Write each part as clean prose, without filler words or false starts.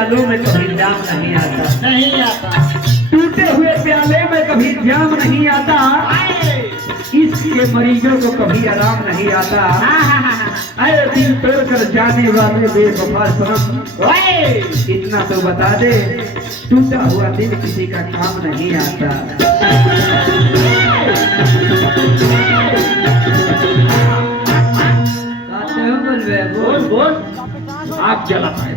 प्यालों में कभी जाम नहीं आता, नहीं आता। टूटे हुए प्याले में कभी जाम नहीं आता, इसके मरीजों को कभी आराम नहीं आता। अरे दिल तोड़ कर जाने वाले बेवफा सनम, इतना तो बता दे, टूटा हुआ दिल किसी का काम नहीं आता। बोल बोल, आग जलाता है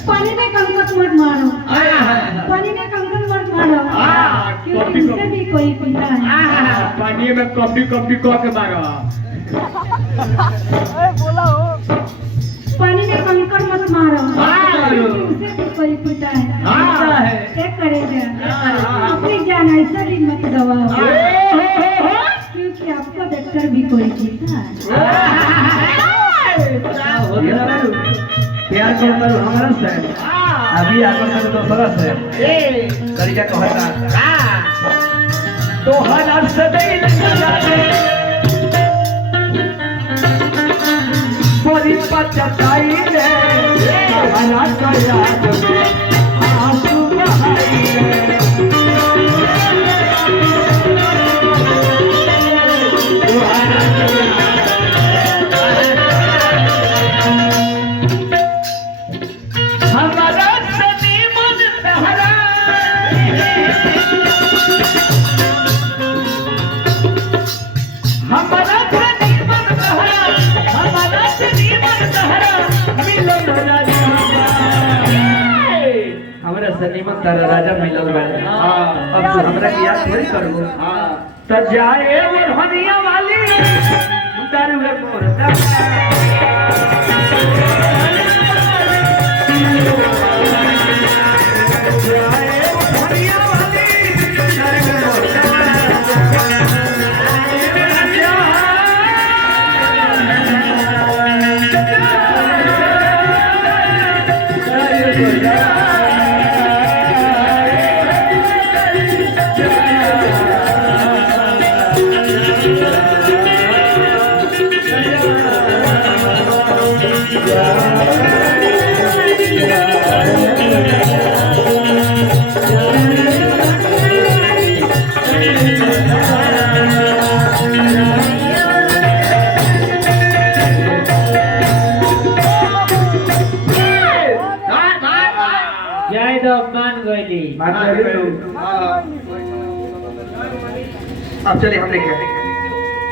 पानी में कंकड़ मत मारो, पानी में कंकड़ मत मारो, क्योंकि इससे भी कोई पीता है। पानी में कॉफी कॉफी कह के मारो। पानी में कंकड़ मत मारो, इससे भी कोई पीता है। एक करेगा अपनी जान ऐसा भी मत गवाओ, क्योंकि आपका देखकर भी कोई पीता है। प्यार को करो हमारा से, अभी आकर कर तो सरस है करिया कहता तो हर से दिल जाने बोली पचताई ले हरा का याद में आंसू बहाई ले। हमारा सनीमन तारा राजा मिलल बा। अब तू हमरा की याद थोड़ी करबो। त जाए वो हनिया वाली दारू में मोरता अब चलिए हमने क्या